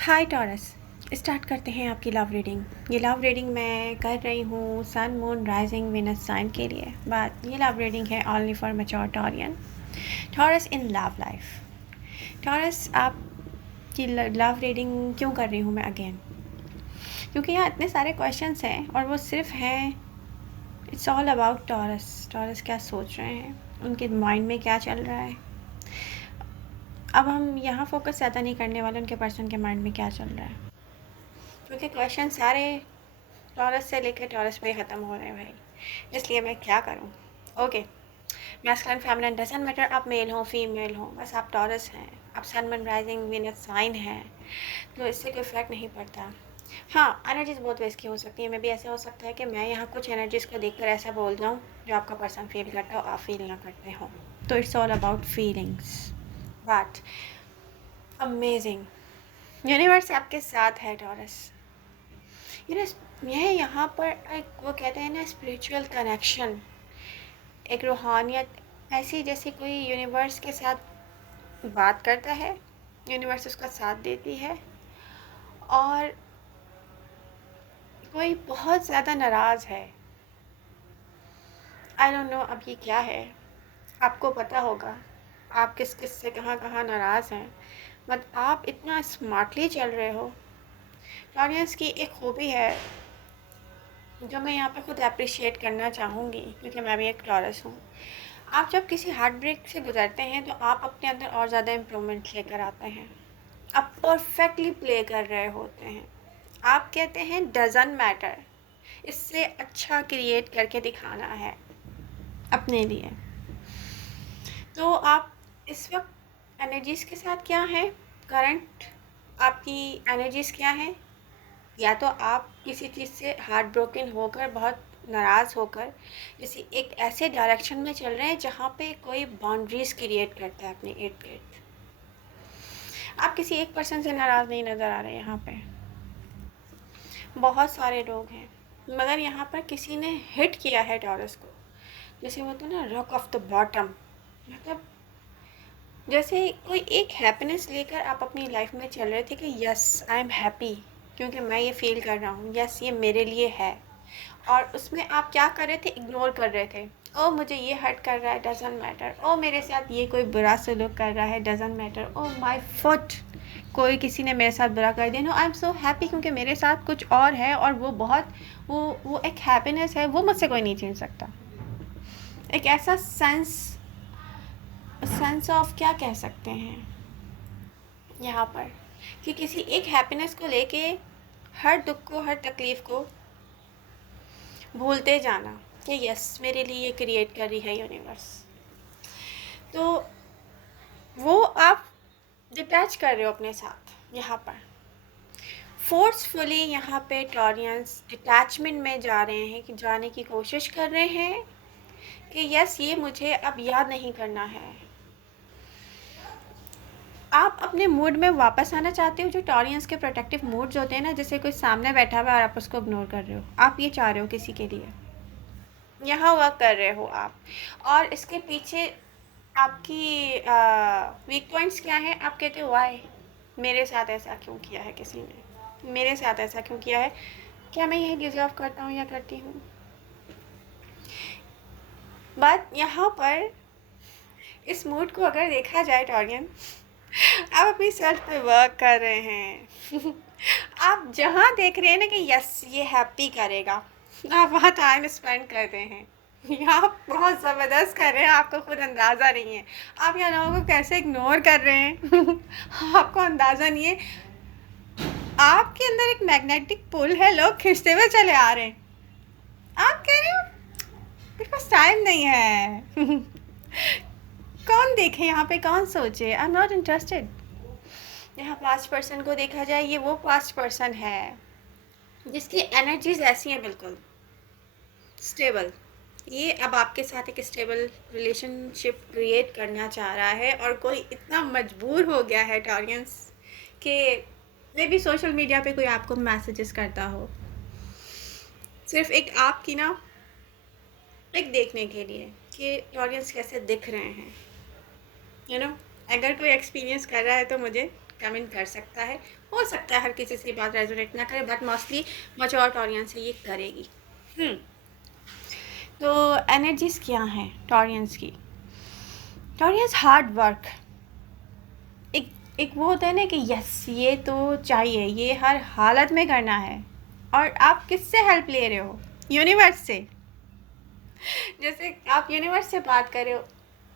हाय taurus. Start करते हैं आपकी लव रीडिंग। ये लव रीडिंग मैं कर रही हूँ sun moon rising Venus sign के लिए, बट ये लव रीडिंग है only for mature Taurean. Taurus in love life. Taurus आपकी लव रीडिंग क्यों कर रही हूँ मैं अगेन? क्योंकि यहाँ इतने सारे क्वेश्चंस हैं और वो सिर्फ हैं, it's all about taurus. Taurus क्या सोच रहे हैं, उनके माइंड में क्या चल रहा है। अब हम यहाँ फोकस ज़्यादा नहीं करने वाले उनके पर्सन के माइंड में क्या चल रहा है, क्योंकि क्वेश्चन सारे टॉरस से लेकर टॉरस पे ख़त्म हो रहे हैं भाई। इसलिए मैं क्या करूँ। Okay, masculine feminine doesn't matter, आप मेल हो फीमेल हो, बस आप टॉरस हैं, आप sun moon rising Venus sign हैं, तो इससे कोई फ़र्क नहीं पड़ता। हाँ, एनर्जीज बहुत वेज की हो सकती है। मे भी ऐसा हो सकता है कि मैं यहाँ कुछ एनर्जीज़ को देखकर ऐसा बोल जाऊँ जो आपका पर्सन फील करता हो, आप फील ना करते हो। तो it's all about feelings. But amazing, universe आपके साथ है टॉरस। यह यहाँ पर एक, वो कहते हैं ना, स्पिरिचुअल कनेक्शन, एक रूहानियत ऐसी जैसे कोई यूनिवर्स के साथ बात करता है, यूनिवर्स उसका साथ देती है। और कोई बहुत ज़्यादा नाराज़ है, आई डोंट नो अब ये क्या है, आपको पता होगा आप किस किस से कहाँ कहाँ नाराज़ हैं। बट आप इतना स्मार्टली चल रहे हो। टॉरियंस की एक खूबी है जो मैं यहाँ पर खुद अप्रिशिएट करना चाहूँगी, क्योंकि मैं भी एक टॉरस हूँ। आप जब किसी हार्ट ब्रेक से गुजरते हैं तो आप अपने अंदर और ज़्यादा इम्प्रूवमेंट लेकर आते हैं। आप परफेक्टली प्ले कर रहे होते हैं। आप कहते हैं डजंट मैटर, इससे अच्छा क्रिएट करके दिखाना है अपने लिए। तो आप इस वक्त एनर्जीज़ के साथ क्या हैं, करंट आपकी एनर्जीज़ क्या हैं? या तो आप किसी चीज़ से हार्ट ब्रोकन होकर, बहुत नाराज़ होकर किसी एक ऐसे डायरेक्शन में चल रहे हैं जहाँ पे कोई बाउंड्रीज़ क्रिएट करता है अपने इर्द गिर्द। आप किसी एक पर्सन से नाराज़ नहीं नज़र आ रहे यहाँ पे, बहुत सारे लोग हैं, मगर यहाँ पर किसी ने हिट किया है टॉरस को, जैसे वो तो ना रॉक ऑफ द बॉटम, मतलब जैसे कोई एक हैप्पीनेस लेकर आप अपनी लाइफ में चल रहे थे कि यस आई एम हैप्पी, क्योंकि मैं ये फील कर रहा हूँ, यस ये मेरे लिए है। और उसमें आप क्या कर रहे थे, इग्नोर कर रहे थे। ओ मुझे ये हर्ट कर रहा है, डजंट मैटर। ओ मेरे साथ ये कोई बुरा सलूक कर रहा है, doesn't matter. Oh my foot, कोई किसी ने मेरे साथ बुरा कर दिया, no I am so happy, क्योंकि मेरे साथ कुछ और है और वो बहुत, वो एक हैप्पीनेस है, वो मुझसे कोई नहीं छीन सकता। एक ऐसा सेंस ऑफ, क्या कह सकते हैं यहाँ पर, कि किसी एक हैप्पीनेस को लेके हर दुख को, हर तकलीफ़ को भूलते जाना कि यस मेरे लिए ये क्रिएट कर रही है यूनिवर्स। तो वो आप डिटैच कर रहे हो अपने साथ यहाँ पर, फोर्सफुली यहाँ पे टॉरियंस डिटैचमेंट में जा रहे हैं, कि जाने की कोशिश कर रहे हैं कि यस ये मुझे अब याद नहीं करना है। आप अपने मूड में वापस आना चाहते हो, जो टॉरियंस के प्रोटेक्टिव मूड्स होते हैं ना, जैसे कोई सामने बैठा हुआ है और आप उसको इग्नोर कर रहे हो, आप ये चाह रहे हो किसी के लिए, यहाँ वर्क कर रहे हो आप। और इसके पीछे आपकी वीक पॉइंट्स क्या हैं? आप कहते हो वाई, मेरे साथ ऐसा क्यों किया है किसी ने, मेरे साथ ऐसा क्यों किया है, क्या मैं यही डिज़र्व करता हूँ या करती हूँ। बट यहाँ पर इस मूड को अगर देखा जाए टॉरियन, आप अपनी सेल्फ पे वर्क कर रहे हैं आप जहाँ देख रहे हैं ना कि यस ये हैप्पी करेगा, आप वहाँ टाइम स्पेंड कर रहे हैं। यहाँ आप बहुत ज़बरदस्त कर रहे हैं, आपको खुद अंदाज़ा नहीं है आप यहाँ लोगों को कैसे इग्नोर कर रहे हैं आपको अंदाज़ा नहीं है, आपके अंदर एक मैग्नेटिक पुल है, लोग खींचते हुए चले आ रहे हैं, आप कह रहे हो मेरे पास टाइम नहीं है कौन देखे यहाँ पे, कौन सोचे, आई एम नॉट इंटरेस्टेड। यहाँ पास्ट पर्सन को देखा जाए, ये वो पास्ट पर्सन है जिसकी एनर्जीज ऐसी हैं, बिल्कुल स्टेबल। ये अब आपके साथ एक स्टेबल रिलेशनशिप क्रिएट करना चाह रहा है, और कोई इतना मजबूर हो गया है टॉरियंस कि मे भी सोशल मीडिया पे कोई आपको मैसेजेस करता हो, सिर्फ एक आपकी ना एक देखने के लिए कि टॉरियंस कैसे दिख रहे हैं, यू नो। अगर कोई एक्सपीरियंस कर रहा है तो मुझे कमेंट कर सकता है। हो सकता है हर किसी से बात रेजोनेट ना करे, बट मोस्टली मैच्योर टॉरियंस से ये करेगी। तो एनर्जीज क्या हैं टॉरियंस की? टॉरियंस हार्ड वर्क, एक एक वो होता है ना कि यस ये तो चाहिए, ये हर हालत में करना है। और आप किससे हेल्प ले रहे हो? यूनिवर्स से। जैसे आप यूनिवर्स से बात कर रहे हो,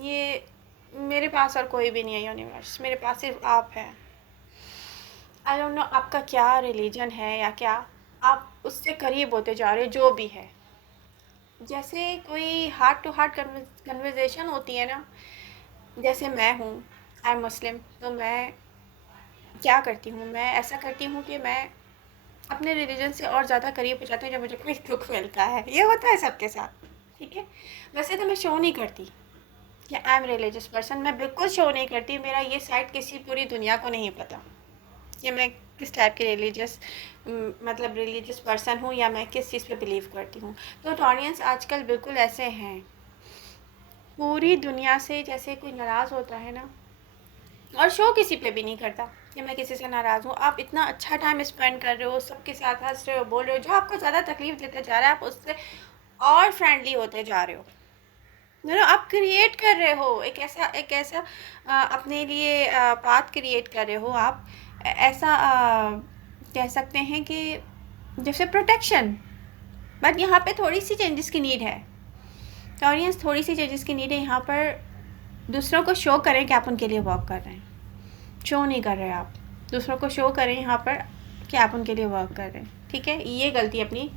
ये मेरे पास और कोई भी नहीं है यूनिवर्स, मेरे पास सिर्फ आप है। आई डोंट नो आपका क्या रिलीजन है या क्या, आप उससे करीब होते जा रहे हो जो भी है। जैसे कोई हार्ट टू हार्ट कन्वर्जेशन होती है ना, जैसे मैं हूँ, आई एम मुस्लिम, तो मैं क्या करती हूँ, मैं ऐसा करती हूँ कि मैं अपने रिलीजन से और ज़्यादा करीब हो जाती हूँ जब मुझे कोई दुख मिलता है। ये होता है सबके साथ, ठीक है। वैसे तो मैं शो नहीं करती कि आई एम रिलीजियस पर्सन, मैं बिल्कुल शो नहीं करती। मेरा ये साइड किसी पूरी दुनिया को नहीं पता कि मैं किस टाइप की मतलब रिलीजियस पर्सन हूँ या मैं किस चीज़ पे बिलीव करती हूँ। तो टॉरियंस आजकल बिल्कुल ऐसे हैं, पूरी दुनिया से जैसे कोई नाराज़ होता है ना, और शो किसी पे भी नहीं करता कि मैं किसी से नाराज़ हूँ। आप इतना अच्छा टाइम स्पेंड कर रहे हो, सबके साथ हंस रहे हो, बोल रहे हो, जो आपको ज़्यादा तकलीफ देते जा रहा है आप उससे और फ्रेंडली होते जा रहे हो। आप क्रिएट कर रहे हो एक ऐसा अपने लिए पाथ क्रिएट कर रहे हो आप। ऐसा कह सकते हैं कि जैसे प्रोटेक्शन, बट यहाँ पे थोड़ी सी चेंजेस की नीड है। ऑडियंस थोड़ी सी चेंजेस की नीड है यहाँ पर। दूसरों को शो करें कि आप उनके लिए वर्क कर रहे हैं, शो नहीं कर रहे आप। दूसरों को शो करें यहाँ पर कि आप उनके लिए वर्क कर रहे हैं, ठीक है। ये गलती अपनी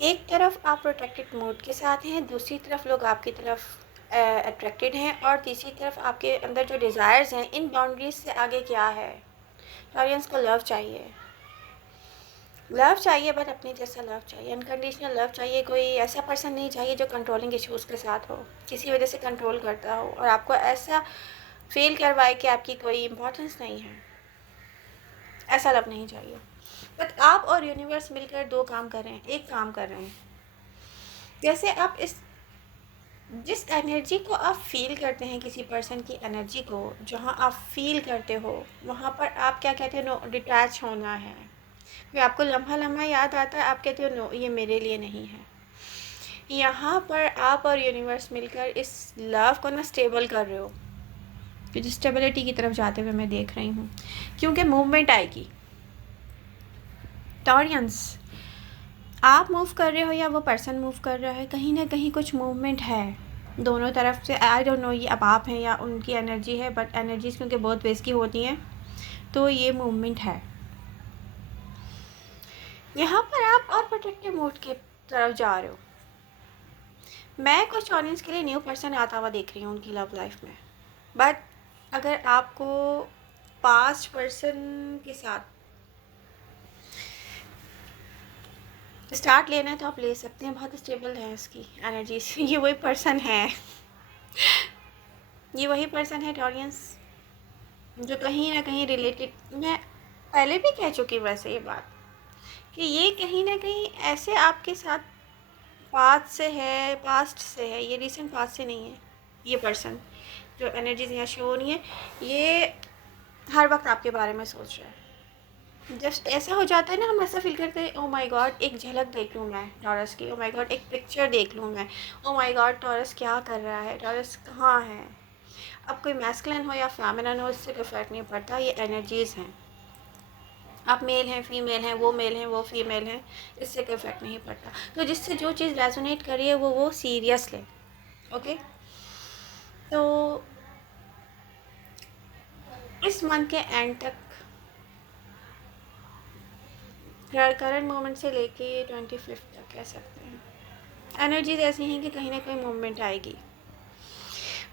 एक तरफ आप प्रोटेक्टेड मोड के साथ हैं, दूसरी तरफ लोग आपकी तरफ अट्रैक्टेड हैं, और तीसरी तरफ आपके अंदर जो डिज़ायर्स हैं, इन बाउंड्रीज से आगे क्या है? ऑडियंस को लव चाहिए, लव चाहिए, बट अपने जैसा लव चाहिए, अनकंडीशनल लव चाहिए। कोई ऐसा पर्सन नहीं चाहिए जो कंट्रोलिंग इश्यूज़ के साथ हो, किसी वजह से कंट्रोल करता हो और आपको ऐसा फील करवाए कि आपकी कोई इम्पोर्टेंस नहीं है। ऐसा लव नहीं चाहिए। बट आप और यूनिवर्स मिलकर दो काम कर रहे हैं, एक काम कर रहे हैं। जैसे आप जिस एनर्जी को आप फील करते हैं, किसी पर्सन की एनर्जी को जहाँ आप फील करते हो, वहाँ पर आप क्या कहते हैं, नो डिटैच होना है। फिर आपको लम्हा लम्हा याद आता है, आप कहते हो नो ये मेरे लिए नहीं है। यहाँ पर आप और यूनिवर्स मिलकर इस लव को ना स्टेबल कर रहे हो, जो स्टेबिलिटी की तरफ जाते हुए मैं देख रही हूँ, क्योंकि मूवमेंट आएगी। टॉरियंस, आप मूव कर रहे हो या वो पर्सन मूव कर रहा है, कहीं ना कहीं कुछ मूवमेंट है दोनों तरफ से। आई डोंट नो ये अब आप हैं या उनकी एनर्जी है, बट एनर्जीज क्योंकि बहुत वेज की होती हैं, तो ये मूवमेंट है। यहाँ पर आप और प्रोटेक्टिव मोड की तरफ जा रहे हो। मैं कुछ ऑडियंस के लिए न्यू पर्सन आता हुआ देख रही हूँ उनकी लव लाइफ में, बट अगर आपको पास्ट पर्सन के साथ स्टार्ट लेना है तो आप ले सकते हैं, बहुत स्टेबल है उसकी एनर्जीज। ये वही पर्सन है, ये वही पर्सन है टॉरियंस, जो कहीं ना कहीं रिलेटेड, मैं पहले भी कह चुकी हूँ वैसे ये बात, कि ये कहीं ना कहीं ऐसे आपके साथ पास्ट से है, ये रिसेंट पास्ट से नहीं है। ये पर्सन जो एनर्जीज यहाँ शो हो रही है, ये हर वक्त आपके बारे में सोच रहा है। जस्ट ऐसा हो जाता है ना, हम ऐसा फील करते हैं, ओ माय गॉड एक झलक देख लूँ मैं टॉरस की, ओ माय गॉड एक पिक्चर देख लूँ मैं, ओ माय गॉड टॉरस क्या कर रहा है, टॉरस कहाँ है। अब कोई मैस्कुलिन हो या फेमिनिन हो, इससे कोई फ़र्क नहीं पड़ता, ये एनर्जीज़ हैं। आप मेल हैं, फीमेल हैं, वो मेल हैं, वो फीमेल हैं, इससे कोई फ़र्क नहीं पड़ता। तो जिससे जो चीज़ रेजोनेट करी है वो सीरियस ले, ओके। तो इस मंथ के एंड तक, करंट मोमेंट से लेके 25 तक कह सकते हैं, एनर्जीज ऐसी हैं कि कहीं ना कहीं मूवमेंट आएगी।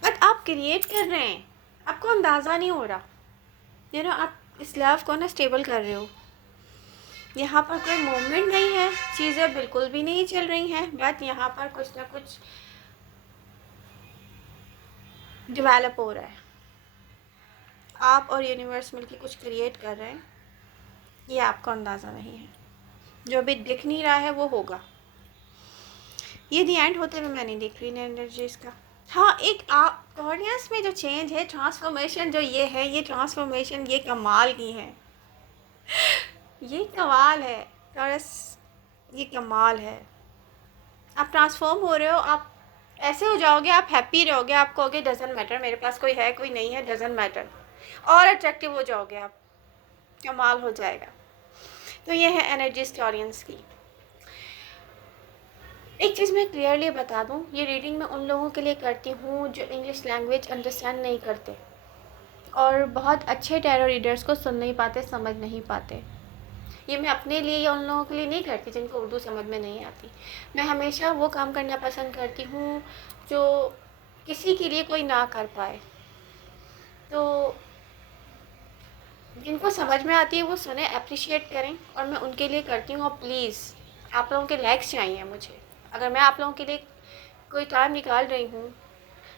बट आप क्रिएट कर रहे हैं, आपको अंदाज़ा नहीं हो रहा, आप इस लव को ना स्टेबल कर रहे हो। यहाँ पर कोई मूवमेंट नहीं है, चीज़ें बिल्कुल भी नहीं चल रही हैं, बट यहाँ पर कुछ ना कुछ डेवलप हो रहा है। आप और यूनिवर्स मिलके कुछ क्रिएट कर रहे हैं, ये आपको अंदाज़ा नहीं है। जो भी दिख नहीं रहा है वो होगा। ये दी एंड होते हुए मैं नहीं देख रही एनर्जीज का, हाँ, एक ऑडियंस में जो चेंज है, ट्रांसफॉर्मेशन जो ये है, ये ट्रांसफॉर्मेशन ये कमाल की है। ये कमाल है टॉरस, ये कमाल है। आप ट्रांसफॉर्म हो रहे हो, आप ऐसे हो जाओगे, आप हैप्पी रहोगे, आप कहोगे डजेंट मैटर मेरे पास कोई है कोई नहीं है, डजेंट मैटर, और अट्रैक्टिव हो जाओगे आप, कमाल हो जाएगा। तो ये है एनर्जिस्ट ऑडियंस की। एक चीज़ मैं क्लियरली बता दूं, ये रीडिंग मैं उन लोगों के लिए करती हूँ जो इंग्लिश लैंग्वेज अंडरस्टैंड नहीं करते और बहुत अच्छे टैरो रीडर्स को सुन नहीं पाते, समझ नहीं पाते। ये मैं अपने लिए या उन लोगों के लिए नहीं करती जिनको उर्दू समझ में नहीं आती। मैं हमेशा वो काम करना पसंद करती हूँ जो किसी के लिए कोई ना कर पाए। तो जिनको समझ में आती है वो सुने, अप्रिशिएट करें, और मैं उनके लिए करती हूँ। और प्लीज़ आप लोगों के लाइक्स चाहिए मुझे। अगर मैं आप लोगों के लिए कोई टाइम निकाल रही हूँ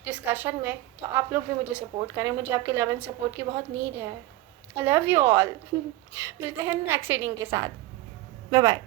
डिस्कशन में, तो आप लोग भी मुझे सपोर्ट करें। मुझे आपके लव एंड सपोर्ट की बहुत नीड है। I love you all. मिलते हैं नेक्स्ट रीडिंग के साथ। Bye bye.